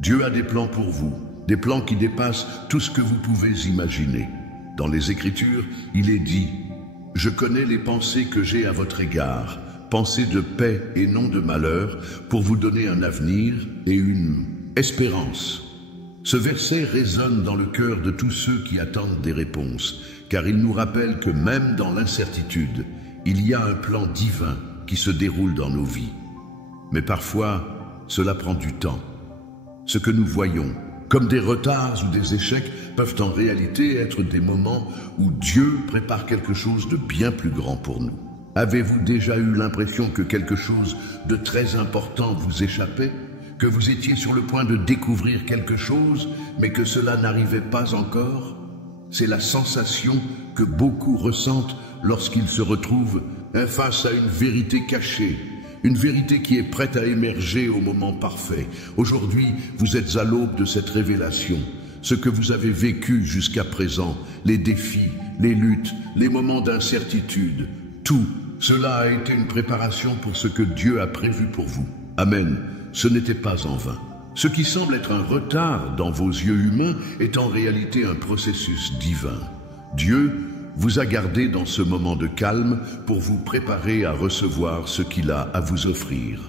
Dieu a des plans pour vous, des plans qui dépassent tout ce que vous pouvez imaginer. Dans les Écritures, il est dit « Je connais les pensées que j'ai à votre égard, pensées de paix et non de malheur, pour vous donner un avenir et une espérance. » Ce verset résonne dans le cœur de tous ceux qui attendent des réponses, car il nous rappelle que même dans l'incertitude, il y a un plan divin qui se déroule dans nos vies. Mais parfois, cela prend du temps. Ce que nous voyons, comme des retards ou des échecs, peuvent en réalité être des moments où Dieu prépare quelque chose de bien plus grand pour nous. Avez-vous déjà eu l'impression que quelque chose de très important vous échappait? Que vous étiez sur le point de découvrir quelque chose, mais que cela n'arrivait pas encore? C'est la sensation que beaucoup ressentent lorsqu'ils se retrouvent face à une vérité cachée, une vérité qui est prête à émerger au moment parfait. Aujourd'hui, vous êtes à l'aube de cette révélation. Ce que vous avez vécu jusqu'à présent, les défis, les luttes, les moments d'incertitude, tout cela a été une préparation pour ce que Dieu a prévu pour vous. Amen. Ce n'était pas en vain. Ce qui semble être un retard dans vos yeux humains est en réalité un processus divin. Dieu vous a gardé dans ce moment de calme pour vous préparer à recevoir ce qu'il a à vous offrir.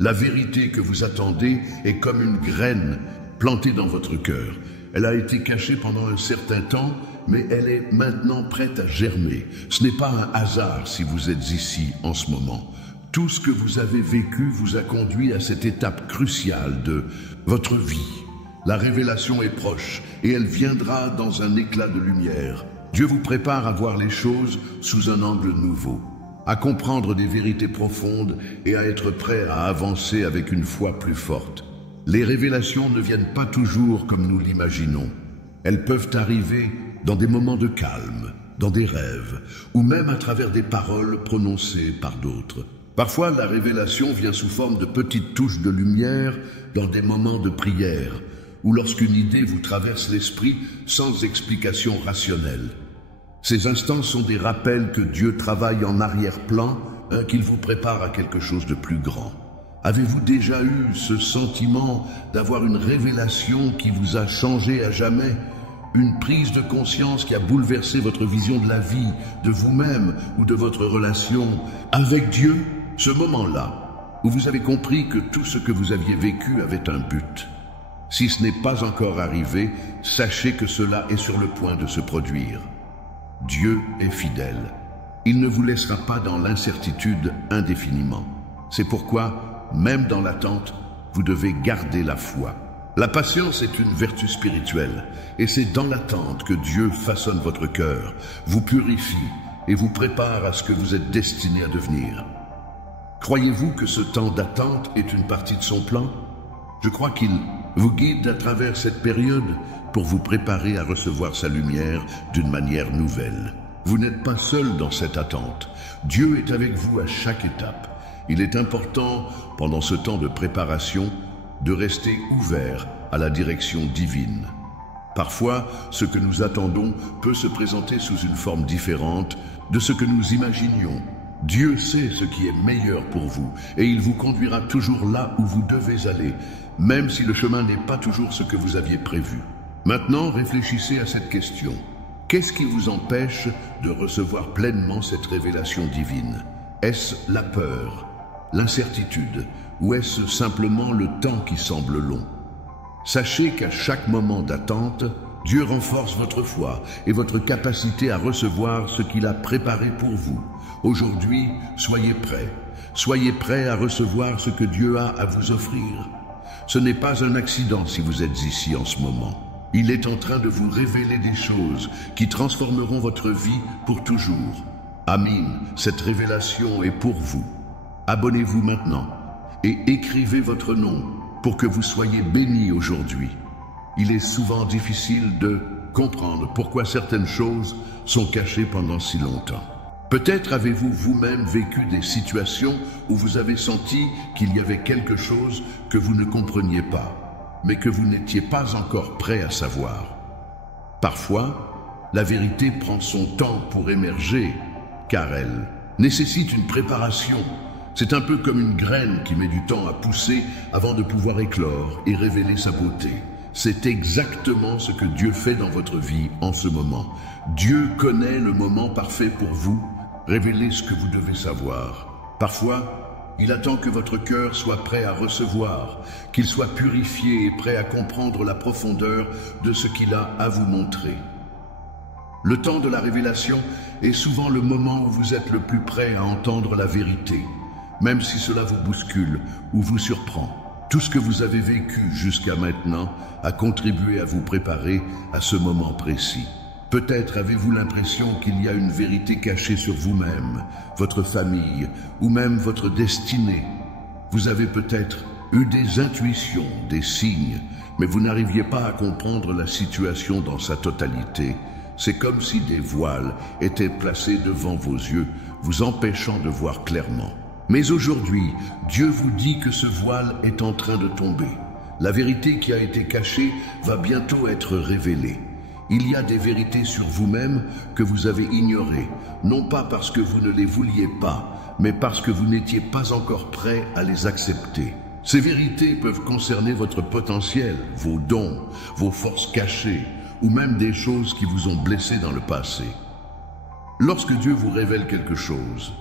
La vérité que vous attendez est comme une graine plantée dans votre cœur. Elle a été cachée pendant un certain temps, mais elle est maintenant prête à germer. Ce n'est pas un hasard si vous êtes ici en ce moment. Tout ce que vous avez vécu vous a conduit à cette étape cruciale de votre vie. La révélation est proche et elle viendra dans un éclat de lumière. Dieu vous prépare à voir les choses sous un angle nouveau, à comprendre des vérités profondes et à être prêt à avancer avec une foi plus forte. Les révélations ne viennent pas toujours comme nous l'imaginons. Elles peuvent arriver dans des moments de calme, dans des rêves, ou même à travers des paroles prononcées par d'autres. Parfois, la révélation vient sous forme de petites touches de lumière dans des moments de prière, ou lorsqu'une idée vous traverse l'esprit sans explication rationnelle. Ces instants sont des rappels que Dieu travaille en arrière-plan, qu'il vous prépare à quelque chose de plus grand. Avez-vous déjà eu ce sentiment d'avoir une révélation qui vous a changé à jamais? Une prise de conscience qui a bouleversé votre vision de la vie, de vous-même ou de votre relation avec Dieu? Ce moment-là, où vous avez compris que tout ce que vous aviez vécu avait un but. Si ce n'est pas encore arrivé, sachez que cela est sur le point de se produire. Dieu est fidèle. Il ne vous laissera pas dans l'incertitude indéfiniment. C'est pourquoi, même dans l'attente, vous devez garder la foi. La patience est une vertu spirituelle, et c'est dans l'attente que Dieu façonne votre cœur, vous purifie et vous prépare à ce que vous êtes destiné à devenir. Croyez-vous que ce temps d'attente est une partie de son plan? Je crois qu'il vous guide à travers cette période pour vous préparer à recevoir sa lumière d'une manière nouvelle. Vous n'êtes pas seul dans cette attente. Dieu est avec vous à chaque étape. Il est important, pendant ce temps de préparation, de rester ouvert à la direction divine. Parfois, ce que nous attendons peut se présenter sous une forme différente de ce que nous imaginions. Dieu sait ce qui est meilleur pour vous et il vous conduira toujours là où vous devez aller, même si le chemin n'est pas toujours ce que vous aviez prévu. Maintenant, réfléchissez à cette question. Qu'est-ce qui vous empêche de recevoir pleinement cette révélation divine? Est-ce la peur, l'incertitude, ou est-ce simplement le temps qui semble long? Sachez qu'à chaque moment d'attente, Dieu renforce votre foi et votre capacité à recevoir ce qu'il a préparé pour vous. Aujourd'hui, soyez prêts. Soyez prêts à recevoir ce que Dieu a à vous offrir. Ce n'est pas un accident si vous êtes ici en ce moment. Il est en train de vous révéler des choses qui transformeront votre vie pour toujours. Amen. Cette révélation est pour vous. Abonnez-vous maintenant et écrivez votre nom pour que vous soyez bénis aujourd'hui. Il est souvent difficile de comprendre pourquoi certaines choses sont cachées pendant si longtemps. Peut-être avez-vous vous-même vécu des situations où vous avez senti qu'il y avait quelque chose que vous ne compreniez pas, mais que vous n'étiez pas encore prêt à savoir. Parfois, la vérité prend son temps pour émerger, car elle nécessite une préparation, C'est un peu comme une graine qui met du temps à pousser avant de pouvoir éclore et révéler sa beauté. C'est exactement ce que Dieu fait dans votre vie en ce moment. Dieu connaît le moment parfait pour vous. Révélez ce que vous devez savoir. Parfois, il attend que votre cœur soit prêt à recevoir, qu'il soit purifié et prêt à comprendre la profondeur de ce qu'il a à vous montrer. Le temps de la révélation est souvent le moment où vous êtes le plus prêt à entendre la vérité, même si cela vous bouscule ou vous surprend. Tout ce que vous avez vécu jusqu'à maintenant a contribué à vous préparer à ce moment précis. Peut-être avez-vous l'impression qu'il y a une vérité cachée sur vous-même, votre famille ou même votre destinée. Vous avez peut-être eu des intuitions, des signes, mais vous n'arriviez pas à comprendre la situation dans sa totalité. C'est comme si des voiles étaient placés devant vos yeux, vous empêchant de voir clairement. Mais aujourd'hui, Dieu vous dit que ce voile est en train de tomber. La vérité qui a été cachée va bientôt être révélée. Il y a des vérités sur vous-même que vous avez ignorées, non pas parce que vous ne les vouliez pas, mais parce que vous n'étiez pas encore prêt à les accepter. Ces vérités peuvent concerner votre potentiel, vos dons, vos forces cachées, ou même des choses qui vous ont blessé dans le passé. Lorsque Dieu vous révèle quelque chose,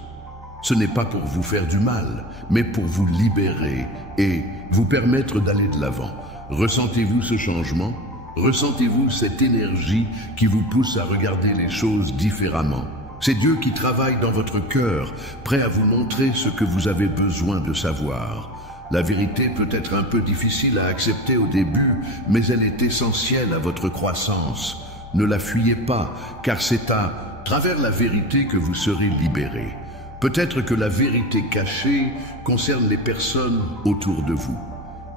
ce n'est pas pour vous faire du mal, mais pour vous libérer et vous permettre d'aller de l'avant. Ressentez-vous ce changement? Ressentez-vous cette énergie qui vous pousse à regarder les choses différemment? C'est Dieu qui travaille dans votre cœur, prêt à vous montrer ce que vous avez besoin de savoir. La vérité peut être un peu difficile à accepter au début, mais elle est essentielle à votre croissance. Ne la fuyez pas, car c'est à travers la vérité que vous serez libéré. Peut-être que la vérité cachée concerne les personnes autour de vous.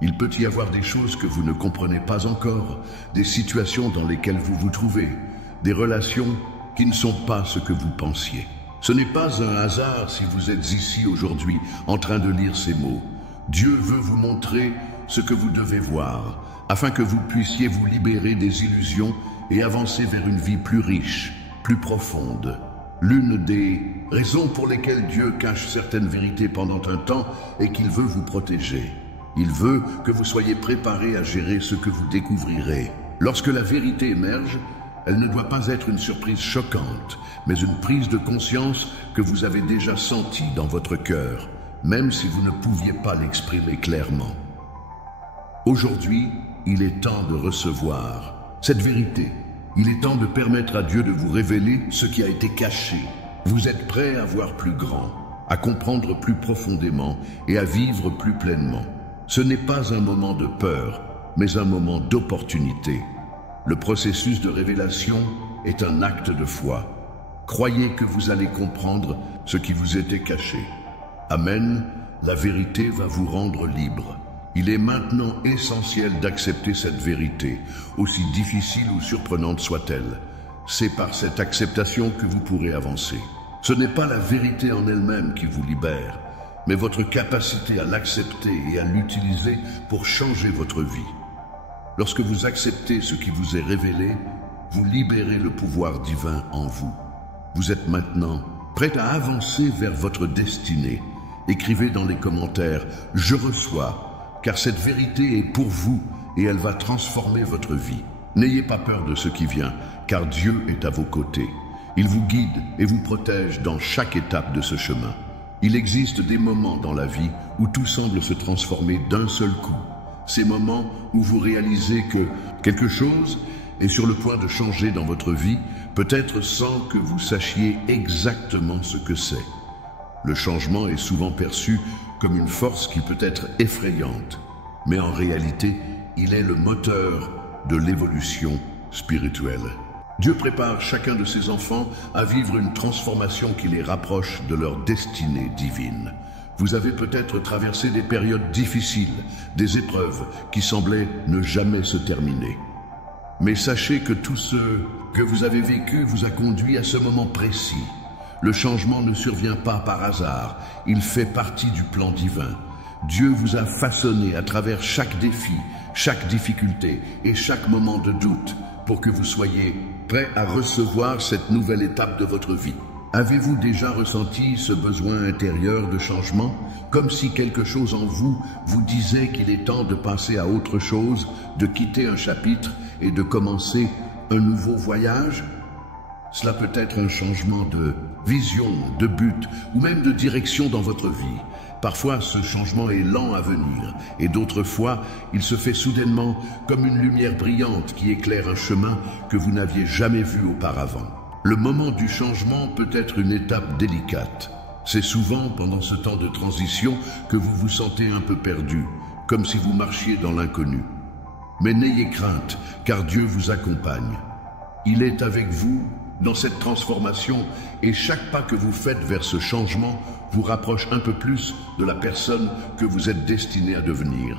Il peut y avoir des choses que vous ne comprenez pas encore, des situations dans lesquelles vous vous trouvez, des relations qui ne sont pas ce que vous pensiez. Ce n'est pas un hasard si vous êtes ici aujourd'hui en train de lire ces mots. Dieu veut vous montrer ce que vous devez voir, afin que vous puissiez vous libérer des illusions et avancer vers une vie plus riche, plus profonde. L'une des raisons pour lesquelles Dieu cache certaines vérités pendant un temps est qu'il veut vous protéger. Il veut que vous soyez préparés à gérer ce que vous découvrirez. Lorsque la vérité émerge, elle ne doit pas être une surprise choquante, mais une prise de conscience que vous avez déjà sentie dans votre cœur, même si vous ne pouviez pas l'exprimer clairement. Aujourd'hui, il est temps de recevoir cette vérité. Il est temps de permettre à Dieu de vous révéler ce qui a été caché. Vous êtes prêts à voir plus grand, à comprendre plus profondément et à vivre plus pleinement. Ce n'est pas un moment de peur, mais un moment d'opportunité. Le processus de révélation est un acte de foi. Croyez que vous allez comprendre ce qui vous était caché. Amen, la vérité va vous rendre libre. Il est maintenant essentiel d'accepter cette vérité, aussi difficile ou surprenante soit-elle. C'est par cette acceptation que vous pourrez avancer. Ce n'est pas la vérité en elle-même qui vous libère, mais votre capacité à l'accepter et à l'utiliser pour changer votre vie. Lorsque vous acceptez ce qui vous est révélé, vous libérez le pouvoir divin en vous. Vous êtes maintenant prêt à avancer vers votre destinée. Écrivez dans les commentaires « Je reçois », car cette vérité est pour vous et elle va transformer votre vie. N'ayez pas peur de ce qui vient, car Dieu est à vos côtés. Il vous guide et vous protège dans chaque étape de ce chemin. Il existe des moments dans la vie où tout semble se transformer d'un seul coup. Ces moments où vous réalisez que quelque chose est sur le point de changer dans votre vie, peut-être sans que vous sachiez exactement ce que c'est. Le changement est souvent perçu comme une force qui peut être effrayante, mais en réalité, il est le moteur de l'évolution spirituelle. Dieu prépare chacun de ses enfants à vivre une transformation qui les rapproche de leur destinée divine. Vous avez peut-être traversé des périodes difficiles, des épreuves qui semblaient ne jamais se terminer. Mais sachez que tout ce que vous avez vécu vous a conduit à ce moment précis. Le changement ne survient pas par hasard, il fait partie du plan divin. Dieu vous a façonné à travers chaque défi, chaque difficulté et chaque moment de doute pour que vous soyez prêts à recevoir cette nouvelle étape de votre vie. Avez-vous déjà ressenti ce besoin intérieur de changement, comme si quelque chose en vous vous disait qu'il est temps de passer à autre chose, de quitter un chapitre et de commencer un nouveau voyage? Cela peut être un changement de vision, de but ou même de direction dans votre vie. Parfois, ce changement est lent à venir et d'autres fois, il se fait soudainement comme une lumière brillante qui éclaire un chemin que vous n'aviez jamais vu auparavant. Le moment du changement peut être une étape délicate. C'est souvent pendant ce temps de transition que vous vous sentez un peu perdu, comme si vous marchiez dans l'inconnu. Mais n'ayez crainte, car Dieu vous accompagne. Il est avec vous dans cette transformation et chaque pas que vous faites vers ce changement vous rapproche un peu plus de la personne que vous êtes destiné à devenir.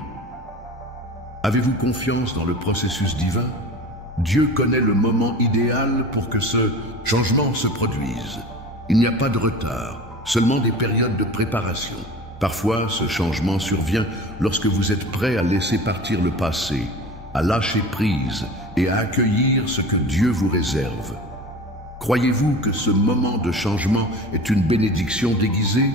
Avez-vous confiance dans le processus divin? Dieu connaît le moment idéal pour que ce changement se produise. Il n'y a pas de retard, seulement des périodes de préparation. Parfois, ce changement survient lorsque vous êtes prêt à laisser partir le passé, à lâcher prise et à accueillir ce que Dieu vous réserve. Croyez-vous que ce moment de changement est une bénédiction déguisée?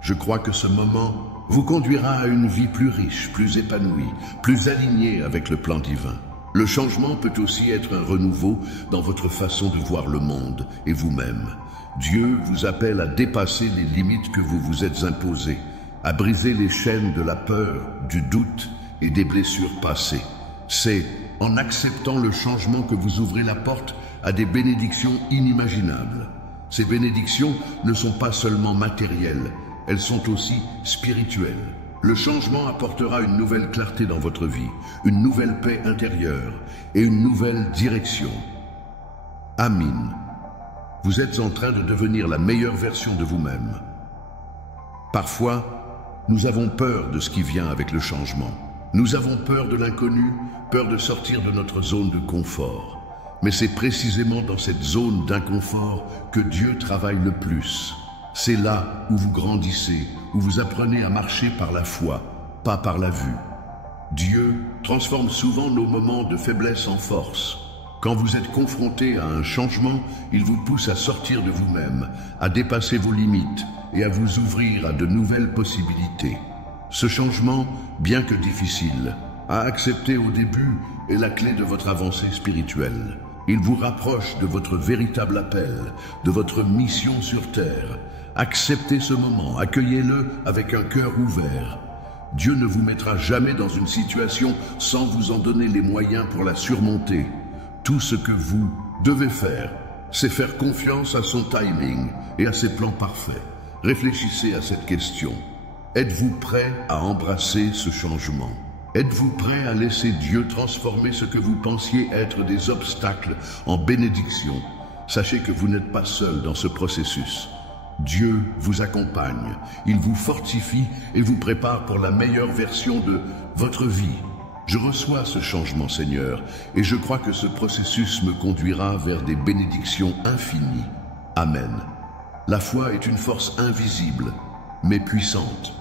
Je crois que ce moment vous conduira à une vie plus riche, plus épanouie, plus alignée avec le plan divin. Le changement peut aussi être un renouveau dans votre façon de voir le monde et vous-même. Dieu vous appelle à dépasser les limites que vous vous êtes imposées, à briser les chaînes de la peur, du doute et des blessures passées. C'est en acceptant le changement que vous ouvrez la porte à des bénédictions inimaginables. Ces bénédictions ne sont pas seulement matérielles, elles sont aussi spirituelles. Le changement apportera une nouvelle clarté dans votre vie, une nouvelle paix intérieure et une nouvelle direction. Amin. Vous êtes en train de devenir la meilleure version de vous-même. Parfois, nous avons peur de ce qui vient avec le changement. Nous avons peur de l'inconnu, peur de sortir de notre zone de confort. Mais c'est précisément dans cette zone d'inconfort que Dieu travaille le plus. C'est là où vous grandissez, où vous apprenez à marcher par la foi, pas par la vue. Dieu transforme souvent nos moments de faiblesse en force. Quand vous êtes confronté à un changement, il vous pousse à sortir de vous-même, à dépasser vos limites et à vous ouvrir à de nouvelles possibilités. Ce changement, bien que difficile, à accepter au début est la clé de votre avancée spirituelle. Il vous rapproche de votre véritable appel, de votre mission sur terre. Acceptez ce moment, accueillez-le avec un cœur ouvert. Dieu ne vous mettra jamais dans une situation sans vous en donner les moyens pour la surmonter. Tout ce que vous devez faire, c'est faire confiance à son timing et à ses plans parfaits. Réfléchissez à cette question. Êtes-vous prêt à embrasser ce changement? Êtes-vous prêt à laisser Dieu transformer ce que vous pensiez être des obstacles en bénédictions? Sachez que vous n'êtes pas seul dans ce processus. Dieu vous accompagne, il vous fortifie et vous prépare pour la meilleure version de votre vie. Je reçois ce changement, Seigneur, et je crois que ce processus me conduira vers des bénédictions infinies. Amen. La foi est une force invisible, mais puissante.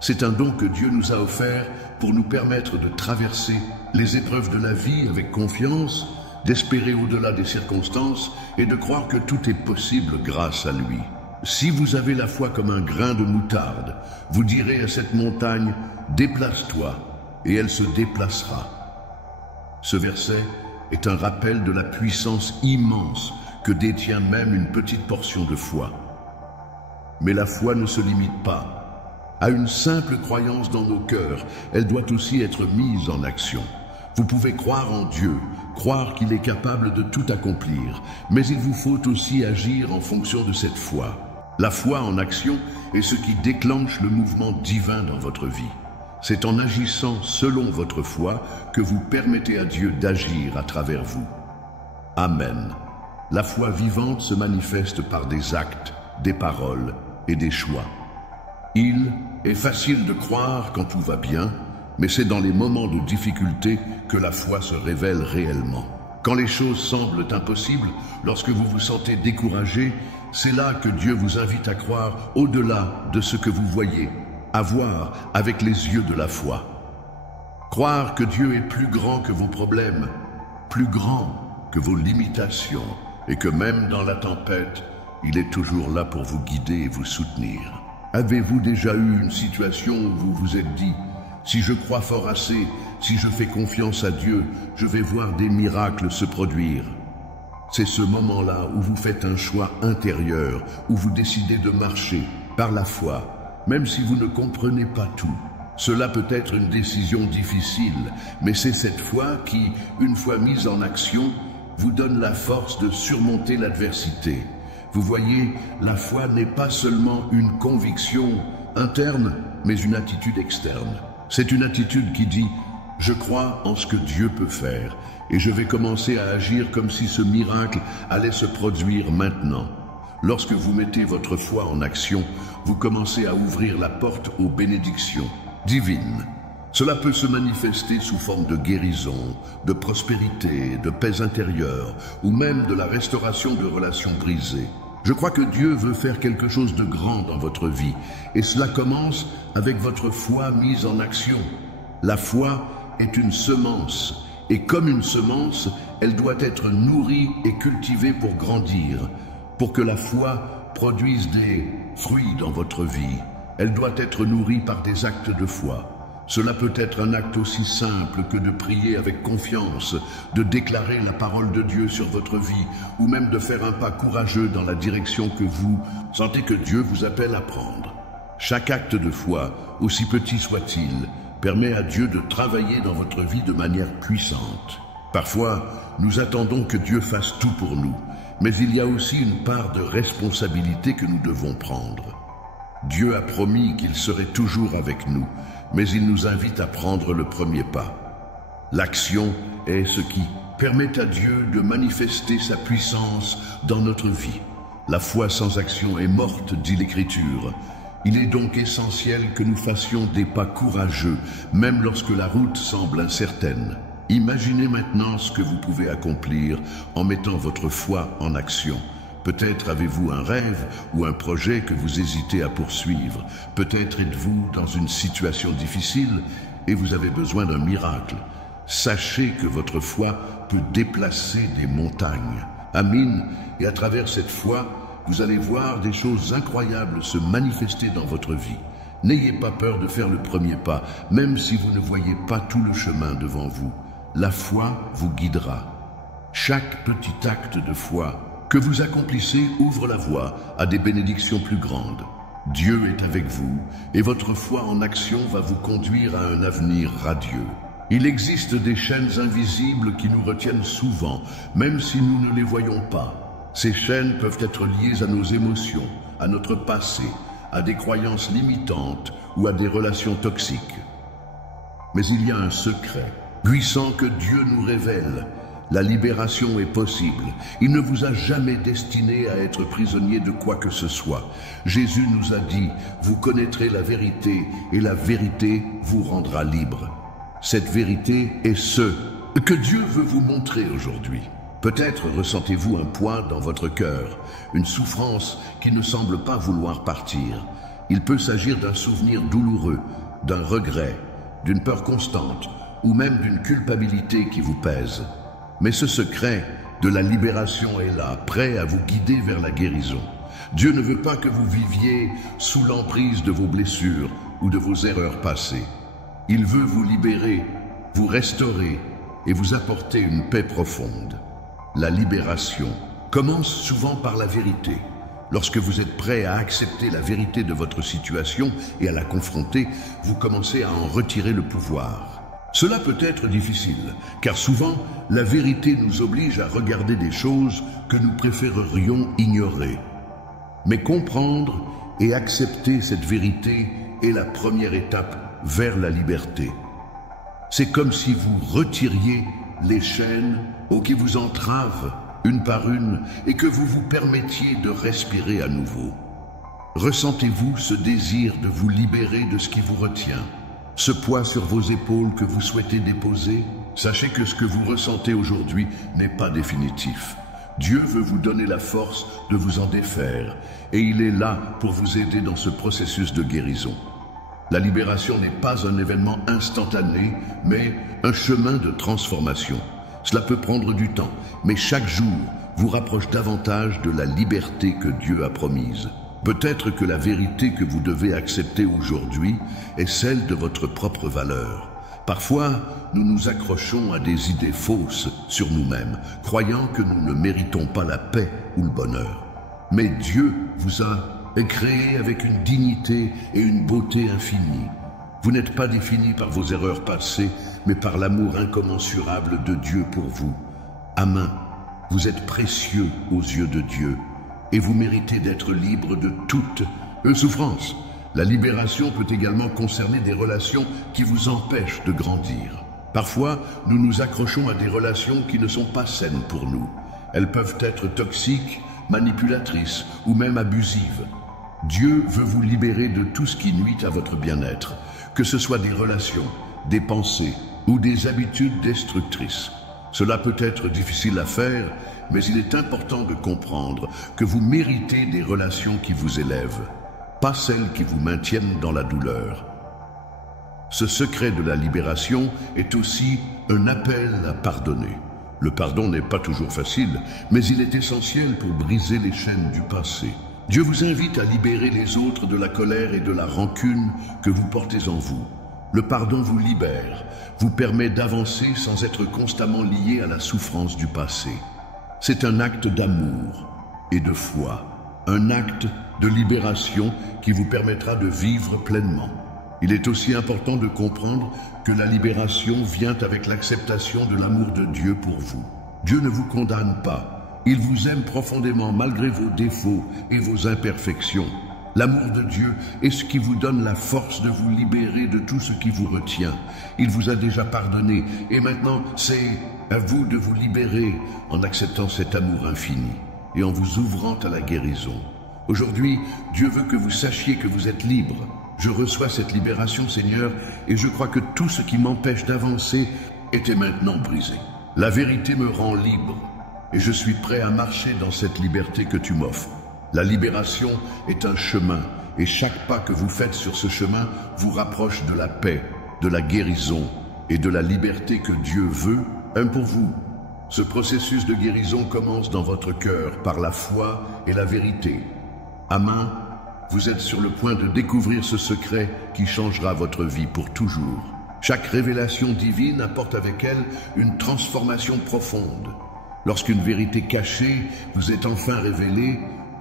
C'est un don que Dieu nous a offert pour nous permettre de traverser les épreuves de la vie avec confiance, d'espérer au-delà des circonstances et de croire que tout est possible grâce à lui. Si vous avez la foi comme un grain de moutarde, vous direz à cette montagne, « Déplace-toi » et elle se déplacera. Ce verset est un rappel de la puissance immense que détient même une petite portion de foi. Mais la foi ne se limite pas à une simple croyance dans nos cœurs, elle doit aussi être mise en action. Vous pouvez croire en Dieu, croire qu'il est capable de tout accomplir, mais il vous faut aussi agir en fonction de cette foi. La foi en action est ce qui déclenche le mouvement divin dans votre vie. C'est en agissant selon votre foi que vous permettez à Dieu d'agir à travers vous. Amen. La foi vivante se manifeste par des actes, des paroles et des choix. Il est facile de croire quand tout va bien, mais c'est dans les moments de difficulté que la foi se révèle réellement. Quand les choses semblent impossibles, lorsque vous vous sentez découragé, c'est là que Dieu vous invite à croire au-delà de ce que vous voyez, à voir avec les yeux de la foi. Croire que Dieu est plus grand que vos problèmes, plus grand que vos limitations, et que même dans la tempête, Il est toujours là pour vous guider et vous soutenir. Avez-vous déjà eu une situation où vous vous êtes dit « Si je crois fort assez, si je fais confiance à Dieu, je vais voir des miracles se produire ». C'est ce moment-là où vous faites un choix intérieur, où vous décidez de marcher par la foi, même si vous ne comprenez pas tout. Cela peut être une décision difficile, mais c'est cette foi qui, une fois mise en action, vous donne la force de surmonter l'adversité. Vous voyez, la foi n'est pas seulement une conviction interne, mais une attitude externe. C'est une attitude qui dit « Je crois en ce que Dieu peut faire et je vais commencer à agir comme si ce miracle allait se produire maintenant ». Lorsque vous mettez votre foi en action, vous commencez à ouvrir la porte aux bénédictions divines. Cela peut se manifester sous forme de guérison, de prospérité, de paix intérieure ou même de la restauration de relations brisées. Je crois que Dieu veut faire quelque chose de grand dans votre vie et cela commence avec votre foi mise en action. La foi est une semence et comme une semence, elle doit être nourrie et cultivée pour grandir. Pour que la foi produise des fruits dans votre vie, elle doit être nourrie par des actes de foi. Cela peut être un acte aussi simple que de prier avec confiance, de déclarer la parole de Dieu sur votre vie, ou même de faire un pas courageux dans la direction que vous sentez que Dieu vous appelle à prendre. Chaque acte de foi, aussi petit soit-il, permet à Dieu de travailler dans votre vie de manière puissante. Parfois, nous attendons que Dieu fasse tout pour nous, mais il y a aussi une part de responsabilité que nous devons prendre. Dieu a promis qu'il serait toujours avec nous, mais il nous invite à prendre le premier pas. L'action est ce qui permet à Dieu de manifester sa puissance dans notre vie. La foi sans action est morte, dit l'Écriture. Il est donc essentiel que nous fassions des pas courageux, même lorsque la route semble incertaine. Imaginez maintenant ce que vous pouvez accomplir en mettant votre foi en action. Peut-être avez-vous un rêve ou un projet que vous hésitez à poursuivre. Peut-être êtes-vous dans une situation difficile et vous avez besoin d'un miracle. Sachez que votre foi peut déplacer des montagnes. Amin. Et à travers cette foi, vous allez voir des choses incroyables se manifester dans votre vie. N'ayez pas peur de faire le premier pas, même si vous ne voyez pas tout le chemin devant vous. La foi vous guidera. Chaque petit acte de foi que vous accomplissez ouvre la voie à des bénédictions plus grandes. Dieu est avec vous et votre foi en action va vous conduire à un avenir radieux. Il existe des chaînes invisibles qui nous retiennent souvent, même si nous ne les voyons pas. Ces chaînes peuvent être liées à nos émotions, à notre passé, à des croyances limitantes ou à des relations toxiques. Mais il y a un secret puissant que Dieu nous révèle. La libération est possible. Il ne vous a jamais destiné à être prisonnier de quoi que ce soit. Jésus nous a dit, vous connaîtrez la vérité et la vérité vous rendra libre. Cette vérité est ce que Dieu veut vous montrer aujourd'hui. Peut-être ressentez-vous un poids dans votre cœur, une souffrance qui ne semble pas vouloir partir. Il peut s'agir d'un souvenir douloureux, d'un regret, d'une peur constante ou même d'une culpabilité qui vous pèse. Mais ce secret de la libération est là, prêt à vous guider vers la guérison. Dieu ne veut pas que vous viviez sous l'emprise de vos blessures ou de vos erreurs passées. Il veut vous libérer, vous restaurer et vous apporter une paix profonde. La libération commence souvent par la vérité. Lorsque vous êtes prêt à accepter la vérité de votre situation et à la confronter, vous commencez à en retirer le pouvoir. Cela peut être difficile, car souvent, la vérité nous oblige à regarder des choses que nous préférerions ignorer. Mais comprendre et accepter cette vérité est la première étape vers la liberté. C'est comme si vous retiriez les chaînes qui vous entravent une par une et que vous vous permettiez de respirer à nouveau. Ressentez-vous ce désir de vous libérer de ce qui vous retient? Ce poids sur vos épaules que vous souhaitez déposer, sachez que ce que vous ressentez aujourd'hui n'est pas définitif. Dieu veut vous donner la force de vous en défaire et il est là pour vous aider dans ce processus de guérison. La libération n'est pas un événement instantané, mais un chemin de transformation. Cela peut prendre du temps, mais chaque jour, vous rapproche davantage de la liberté que Dieu a promise. Peut-être que la vérité que vous devez accepter aujourd'hui est celle de votre propre valeur. Parfois, nous nous accrochons à des idées fausses sur nous-mêmes, croyant que nous ne méritons pas la paix ou le bonheur. Mais Dieu vous a créé avec une dignité et une beauté infinies. Vous n'êtes pas défini par vos erreurs passées, mais par l'amour incommensurable de Dieu pour vous. Amen. Vous êtes précieux aux yeux de Dieu et vous méritez d'être libre de toute souffrance. La libération peut également concerner des relations qui vous empêchent de grandir. Parfois, nous nous accrochons à des relations qui ne sont pas saines pour nous. Elles peuvent être toxiques, manipulatrices ou même abusives. Dieu veut vous libérer de tout ce qui nuit à votre bien-être, que ce soit des relations, des pensées ou des habitudes destructrices. Cela peut être difficile à faire, mais il est important de comprendre que vous méritez des relations qui vous élèvent, pas celles qui vous maintiennent dans la douleur. Ce secret de la libération est aussi un appel à pardonner. Le pardon n'est pas toujours facile, mais il est essentiel pour briser les chaînes du passé. Dieu vous invite à libérer les autres de la colère et de la rancune que vous portez en vous. Le pardon vous libère, vous permet d'avancer sans être constamment lié à la souffrance du passé. C'est un acte d'amour et de foi, un acte de libération qui vous permettra de vivre pleinement. Il est aussi important de comprendre que la libération vient avec l'acceptation de l'amour de Dieu pour vous. Dieu ne vous condamne pas, il vous aime profondément malgré vos défauts et vos imperfections. L'amour de Dieu est ce qui vous donne la force de vous libérer de tout ce qui vous retient. Il vous a déjà pardonné et maintenant c'est à vous de vous libérer en acceptant cet amour infini et en vous ouvrant à la guérison. Aujourd'hui, Dieu veut que vous sachiez que vous êtes libre. Je reçois cette libération, Seigneur, et je crois que tout ce qui m'empêche d'avancer était maintenant brisé. La vérité me rend libre et je suis prêt à marcher dans cette liberté que tu m'offres. La libération est un chemin et chaque pas que vous faites sur ce chemin vous rapproche de la paix, de la guérison et de la liberté que Dieu veut pour vous. Ce processus de guérison commence dans votre cœur par la foi et la vérité. Amen. Vous êtes sur le point de découvrir ce secret qui changera votre vie pour toujours. Chaque révélation divine apporte avec elle une transformation profonde. Lorsqu'une vérité cachée vous est enfin révélée,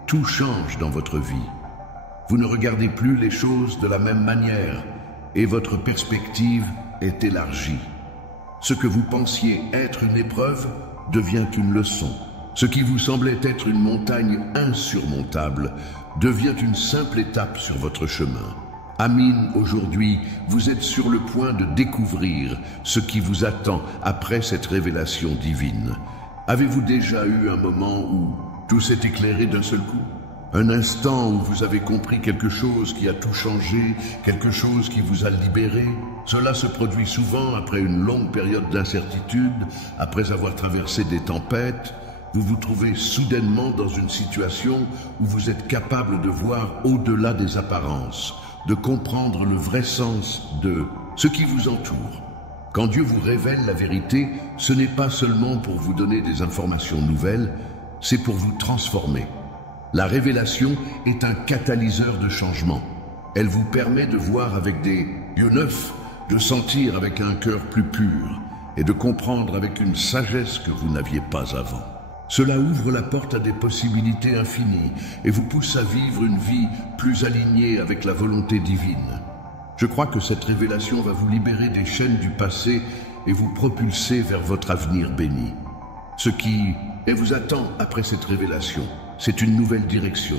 tout change dans votre vie. Vous ne regardez plus les choses de la même manière et votre perspective est élargie. Ce que vous pensiez être une épreuve devient une leçon. Ce qui vous semblait être une montagne insurmontable devient une simple étape sur votre chemin. Amin, aujourd'hui, vous êtes sur le point de découvrir ce qui vous attend après cette révélation divine. Avez-vous déjà eu un moment où tout s'est éclairé d'un seul coup? Un instant où vous avez compris quelque chose qui a tout changé, quelque chose qui vous a libéré? Cela se produit souvent après une longue période d'incertitude, après avoir traversé des tempêtes. Vous vous trouvez soudainement dans une situation où vous êtes capable de voir au-delà des apparences, de comprendre le vrai sens de ce qui vous entoure. Quand Dieu vous révèle la vérité, ce n'est pas seulement pour vous donner des informations nouvelles, c'est pour vous transformer. La révélation est un catalyseur de changement. Elle vous permet de voir avec des yeux neufs, de sentir avec un cœur plus pur et de comprendre avec une sagesse que vous n'aviez pas avant. Cela ouvre la porte à des possibilités infinies et vous pousse à vivre une vie plus alignée avec la volonté divine. Je crois que cette révélation va vous libérer des chaînes du passé et vous propulser vers votre avenir béni. Ce qui vous attend après cette révélation, c'est une nouvelle direction.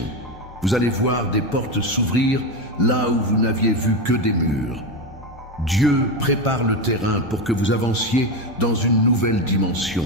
Vous allez voir des portes s'ouvrir là où vous n'aviez vu que des murs. Dieu prépare le terrain pour que vous avanciez dans une nouvelle dimension.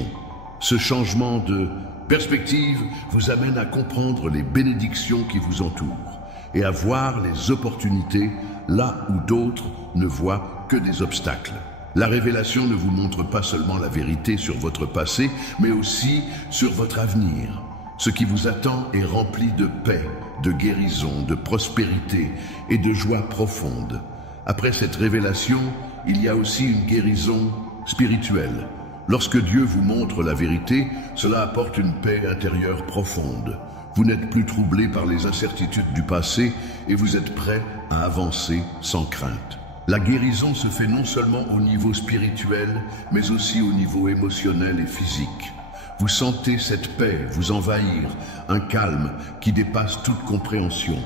Ce changement de perspective vous amène à comprendre les bénédictions qui vous entourent et à voir les opportunités là où d'autres ne voient que des obstacles. La révélation ne vous montre pas seulement la vérité sur votre passé, mais aussi sur votre avenir. Ce qui vous attend est rempli de paix, de guérison, de prospérité et de joie profonde. Après cette révélation, il y a aussi une guérison spirituelle. Lorsque Dieu vous montre la vérité, cela apporte une paix intérieure profonde. Vous n'êtes plus troublé par les incertitudes du passé et vous êtes prêt à avancer sans crainte. La guérison se fait non seulement au niveau spirituel, mais aussi au niveau émotionnel et physique. Vous sentez cette paix vous envahir, un calme qui dépasse toute compréhension.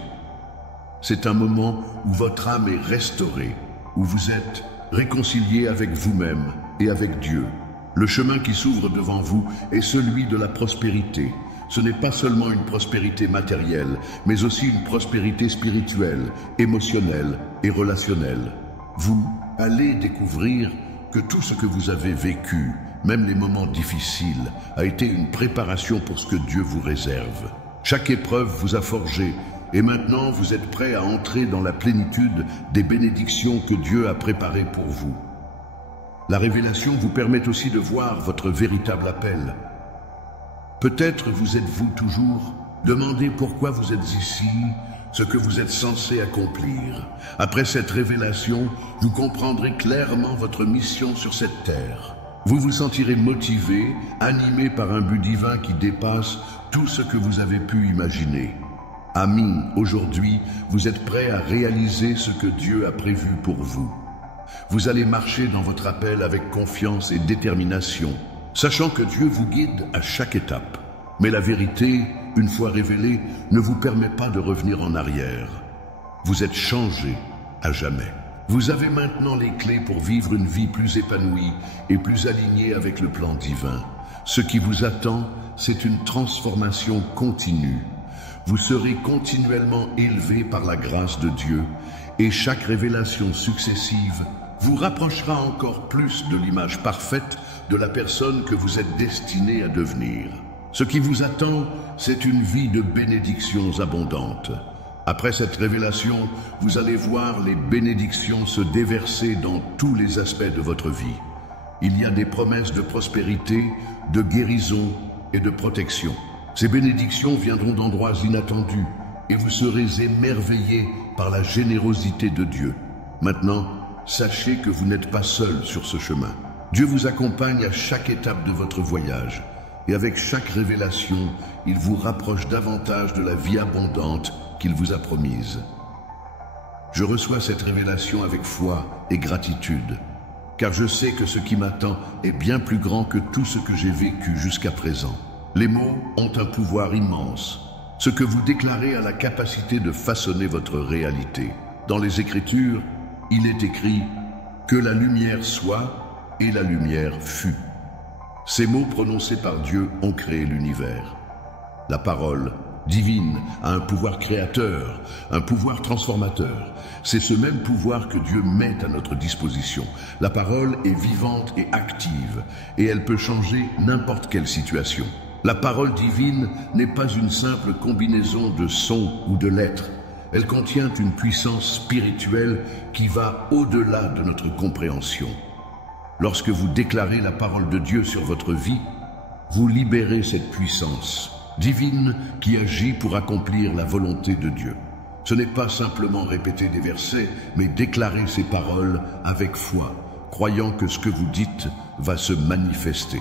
C'est un moment où votre âme est restaurée, où vous êtes réconcilié avec vous-même et avec Dieu. Le chemin qui s'ouvre devant vous est celui de la prospérité. Ce n'est pas seulement une prospérité matérielle, mais aussi une prospérité spirituelle, émotionnelle et relationnelle. Vous allez découvrir que tout ce que vous avez vécu, même les moments difficiles, a été une préparation pour ce que Dieu vous réserve. Chaque épreuve vous a forgé, et maintenant vous êtes prêt à entrer dans la plénitude des bénédictions que Dieu a préparées pour vous. La révélation vous permet aussi de voir votre véritable appel. Peut-être vous êtes-vous toujours demandé pourquoi vous êtes ici, ce que vous êtes censé accomplir. Après cette révélation, vous comprendrez clairement votre mission sur cette terre. Vous vous sentirez motivé, animé par un but divin qui dépasse tout ce que vous avez pu imaginer. Amis, aujourd'hui, vous êtes prêts à réaliser ce que Dieu a prévu pour vous. Vous allez marcher dans votre appel avec confiance et détermination, sachant que Dieu vous guide à chaque étape. Mais la vérité, une fois révélée, ne vous permet pas de revenir en arrière. Vous êtes changé à jamais. Vous avez maintenant les clés pour vivre une vie plus épanouie et plus alignée avec le plan divin. Ce qui vous attend, c'est une transformation continue. Vous serez continuellement élevé par la grâce de Dieu et chaque révélation successive vous rapprochera encore plus de l'image parfaite de la personne que vous êtes destiné à devenir. Ce qui vous attend, c'est une vie de bénédictions abondantes. Après cette révélation, vous allez voir les bénédictions se déverser dans tous les aspects de votre vie. Il y a des promesses de prospérité, de guérison et de protection. Ces bénédictions viendront d'endroits inattendus et vous serez émerveillés par la générosité de Dieu. Maintenant, sachez que vous n'êtes pas seul sur ce chemin. Dieu vous accompagne à chaque étape de votre voyage et avec chaque révélation, il vous rapproche davantage de la vie abondante qu'il vous a promise. Je reçois cette révélation avec foi et gratitude, car je sais que ce qui m'attend est bien plus grand que tout ce que j'ai vécu jusqu'à présent. Les mots ont un pouvoir immense. Ce que vous déclarez a la capacité de façonner votre réalité. Dans les Écritures, il est écrit « Que la lumière soit et la lumière fut ». Ces mots prononcés par Dieu ont créé l'univers. La parole divine a un pouvoir créateur, un pouvoir transformateur. C'est ce même pouvoir que Dieu met à notre disposition. La parole est vivante et active, et elle peut changer n'importe quelle situation. La parole divine n'est pas une simple combinaison de sons ou de lettres. Elle contient une puissance spirituelle qui va au-delà de notre compréhension. Lorsque vous déclarez la parole de Dieu sur votre vie, vous libérez cette puissance divine qui agit pour accomplir la volonté de Dieu. Ce n'est pas simplement répéter des versets, mais déclarer ces paroles avec foi, croyant que ce que vous dites va se manifester.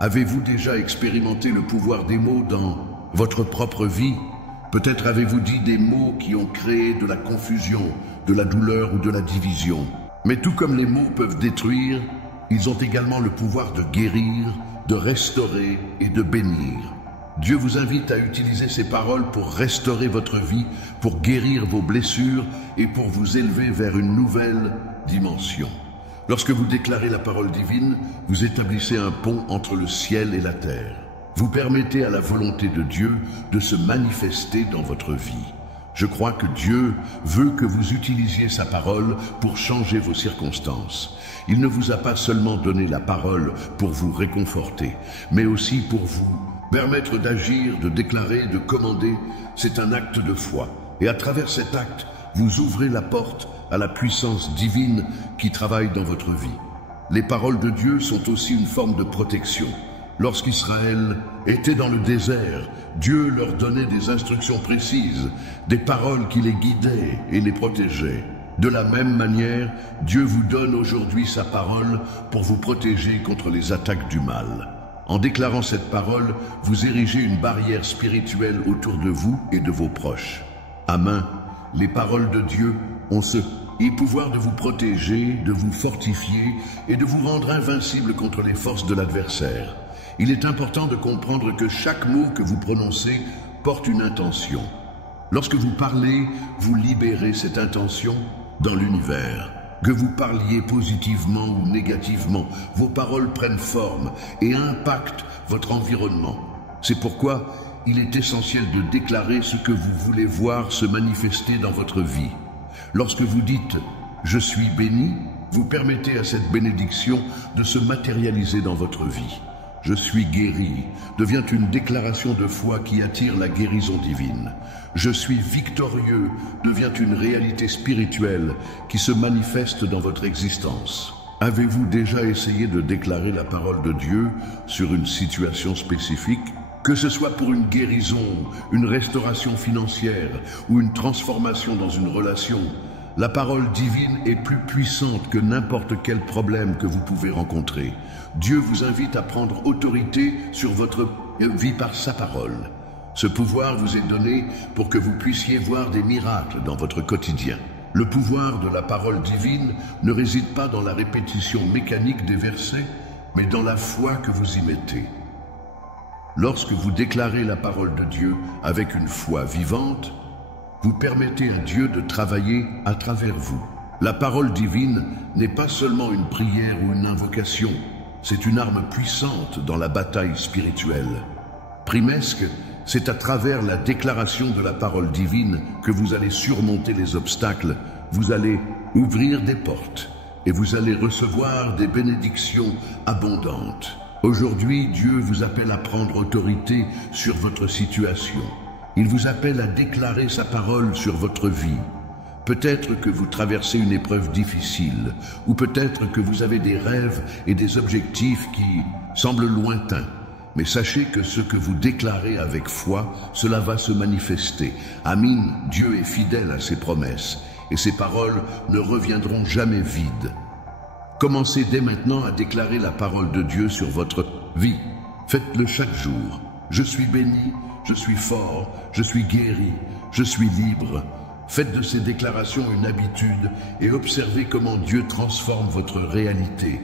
Avez-vous déjà expérimenté le pouvoir des mots dans votre propre vie? Peut-être avez-vous dit des mots qui ont créé de la confusion, de la douleur ou de la division. Mais tout comme les mots peuvent détruire, ils ont également le pouvoir de guérir, de restaurer et de bénir. Dieu vous invite à utiliser ces paroles pour restaurer votre vie, pour guérir vos blessures et pour vous élever vers une nouvelle dimension. Lorsque vous déclarez la parole divine, vous établissez un pont entre le ciel et la terre. Vous permettez à la volonté de Dieu de se manifester dans votre vie. Je crois que Dieu veut que vous utilisiez sa parole pour changer vos circonstances. Il ne vous a pas seulement donné la parole pour vous réconforter, mais aussi pour vous permettre d'agir, de déclarer, de commander. C'est un acte de foi. Et à travers cet acte, vous ouvrez la porte à la puissance divine qui travaille dans votre vie. Les paroles de Dieu sont aussi une forme de protection. Lorsqu'Israël était dans le désert, Dieu leur donnait des instructions précises, des paroles qui les guidaient et les protégeaient. De la même manière, Dieu vous donne aujourd'hui sa parole pour vous protéger contre les attaques du mal. En déclarant cette parole, vous érigez une barrière spirituelle autour de vous et de vos proches. Amen. Les paroles de Dieu ont ce pouvoir de vous protéger, de vous fortifier et de vous rendre invincible contre les forces de l'adversaire. Il est important de comprendre que chaque mot que vous prononcez porte une intention. Lorsque vous parlez, vous libérez cette intention dans l'univers. Que vous parliez positivement ou négativement, vos paroles prennent forme et impactent votre environnement. C'est pourquoi il est essentiel de déclarer ce que vous voulez voir se manifester dans votre vie. Lorsque vous dites « Je suis béni », vous permettez à cette bénédiction de se matérialiser dans votre vie. « Je suis guéri » devient une déclaration de foi qui attire la guérison divine. « Je suis victorieux » devient une réalité spirituelle qui se manifeste dans votre existence. Avez-vous déjà essayé de déclarer la parole de Dieu sur une situation spécifique? Que ce soit pour une guérison, une restauration financière ou une transformation dans une relation, la parole divine est plus puissante que n'importe quel problème que vous pouvez rencontrer. Dieu vous invite à prendre autorité sur votre vie par sa parole. Ce pouvoir vous est donné pour que vous puissiez voir des miracles dans votre quotidien. Le pouvoir de la parole divine ne réside pas dans la répétition mécanique des versets, mais dans la foi que vous y mettez. Lorsque vous déclarez la parole de Dieu avec une foi vivante, vous permettez à Dieu de travailler à travers vous. La parole divine n'est pas seulement une prière ou une invocation, c'est une arme puissante dans la bataille spirituelle. Primesque, c'est à travers la déclaration de la parole divine que vous allez surmonter les obstacles, vous allez ouvrir des portes et vous allez recevoir des bénédictions abondantes. Aujourd'hui, Dieu vous appelle à prendre autorité sur votre situation. Il vous appelle à déclarer sa parole sur votre vie. Peut-être que vous traversez une épreuve difficile, ou peut-être que vous avez des rêves et des objectifs qui semblent lointains. Mais sachez que ce que vous déclarez avec foi, cela va se manifester. Amin, Dieu est fidèle à ses promesses, et ses paroles ne reviendront jamais vides. Commencez dès maintenant à déclarer la parole de Dieu sur votre vie. Faites-le chaque jour. Je suis béni, je suis fort, je suis guéri, je suis libre. Faites de ces déclarations une habitude et observez comment Dieu transforme votre réalité.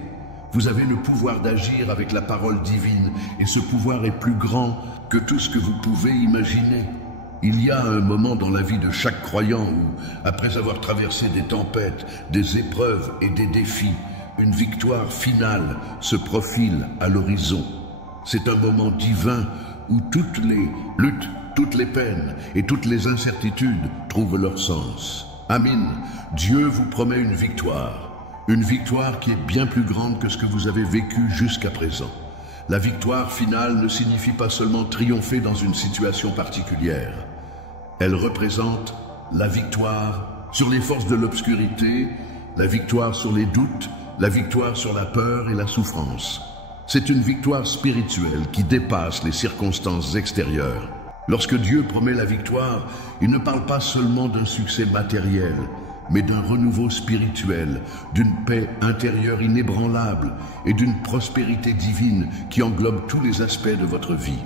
Vous avez le pouvoir d'agir avec la parole divine et ce pouvoir est plus grand que tout ce que vous pouvez imaginer. Il y a un moment dans la vie de chaque croyant où, après avoir traversé des tempêtes, des épreuves et des défis, une victoire finale se profile à l'horizon. C'est un moment divin où toutes les luttes, toutes les peines et toutes les incertitudes trouvent leur sens. Amin. Dieu vous promet une victoire qui est bien plus grande que ce que vous avez vécu jusqu'à présent. La victoire finale ne signifie pas seulement triompher dans une situation particulière. Elle représente la victoire sur les forces de l'obscurité, la victoire sur les doutes, la victoire sur la peur et la souffrance. C'est une victoire spirituelle qui dépasse les circonstances extérieures. Lorsque Dieu promet la victoire, il ne parle pas seulement d'un succès matériel, mais d'un renouveau spirituel, d'une paix intérieure inébranlable et d'une prospérité divine qui englobe tous les aspects de votre vie.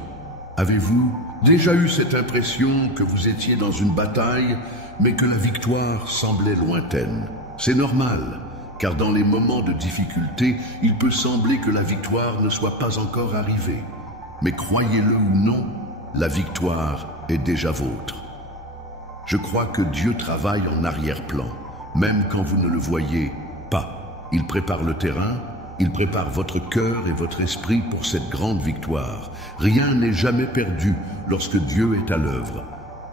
Avez-vous déjà eu cette impression que vous étiez dans une bataille, mais que la victoire semblait lointaine? C'est normal, car dans les moments de difficulté, il peut sembler que la victoire ne soit pas encore arrivée. Mais croyez-le ou non, la victoire est déjà vôtre. Je crois que Dieu travaille en arrière-plan, même quand vous ne le voyez pas. Il prépare le terrain, il prépare votre cœur et votre esprit pour cette grande victoire. Rien n'est jamais perdu lorsque Dieu est à l'œuvre.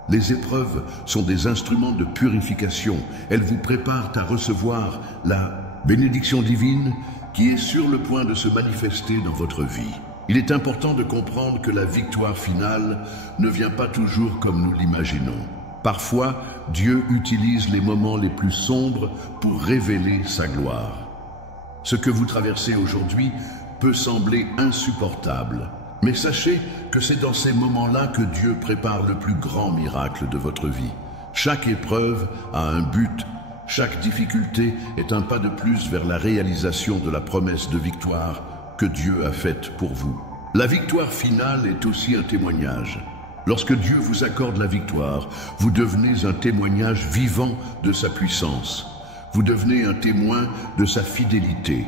Les épreuves sont des instruments de purification. Elles vous préparent à recevoir la bénédiction divine qui est sur le point de se manifester dans votre vie. Il est important de comprendre que la victoire finale ne vient pas toujours comme nous l'imaginons. Parfois, Dieu utilise les moments les plus sombres pour révéler sa gloire. Ce que vous traversez aujourd'hui peut sembler insupportable, mais sachez que c'est dans ces moments-là que Dieu prépare le plus grand miracle de votre vie. Chaque épreuve a un but Chaque difficulté est un pas de plus vers la réalisation de la promesse de victoire que Dieu a faite pour vous. La victoire finale est aussi un témoignage. Lorsque Dieu vous accorde la victoire, vous devenez un témoignage vivant de sa puissance. Vous devenez un témoin de sa fidélité.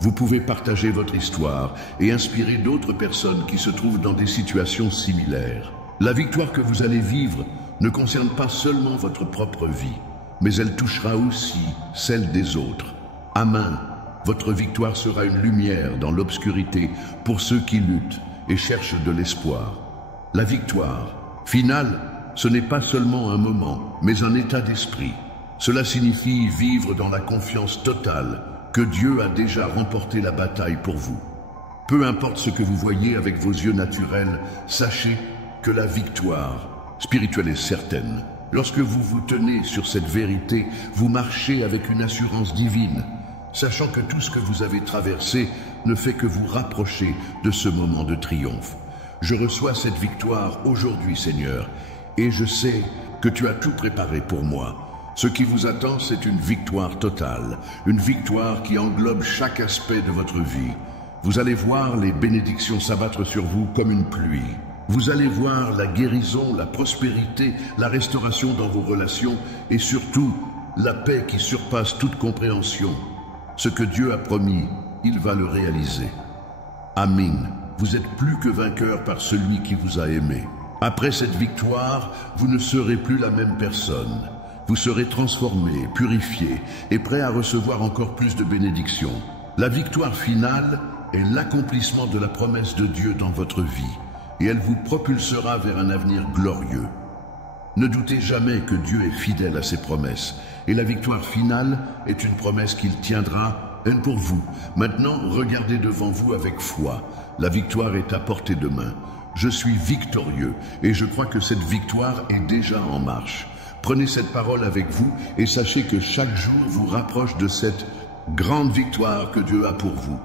Vous pouvez partager votre histoire et inspirer d'autres personnes qui se trouvent dans des situations similaires. La victoire que vous allez vivre ne concerne pas seulement votre propre vie, mais elle touchera aussi celle des autres. Amen. Votre victoire sera une lumière dans l'obscurité pour ceux qui luttent et cherchent de l'espoir. La victoire finale, ce n'est pas seulement un moment, mais un état d'esprit. Cela signifie vivre dans la confiance totale que Dieu a déjà remporté la bataille pour vous. Peu importe ce que vous voyez avec vos yeux naturels, sachez que la victoire spirituelle est certaine. Lorsque vous vous tenez sur cette vérité, vous marchez avec une assurance divine, sachant que tout ce que vous avez traversé ne fait que vous rapprocher de ce moment de triomphe. Je reçois cette victoire aujourd'hui, Seigneur, et je sais que tu as tout préparé pour moi. Ce qui vous attend, c'est une victoire totale, une victoire qui englobe chaque aspect de votre vie. Vous allez voir les bénédictions s'abattre sur vous comme une pluie. Vous allez voir la guérison, la prospérité, la restauration dans vos relations et surtout la paix qui surpasse toute compréhension. Ce que Dieu a promis, il va le réaliser. Amen. Vous êtes plus que vainqueur par celui qui vous a aimé. Après cette victoire, vous ne serez plus la même personne. Vous serez transformé, purifié et prêt à recevoir encore plus de bénédictions. La victoire finale est l'accomplissement de la promesse de Dieu dans votre vie et elle vous propulsera vers un avenir glorieux. Ne doutez jamais que Dieu est fidèle à ses promesses et la victoire finale est une promesse qu'il tiendra pour vous. Maintenant, regardez devant vous avec foi. La victoire est à portée de main. Je suis victorieux et je crois que cette victoire est déjà en marche. Prenez cette parole avec vous et sachez que chaque jour vous rapproche de cette grande victoire que Dieu a pour vous.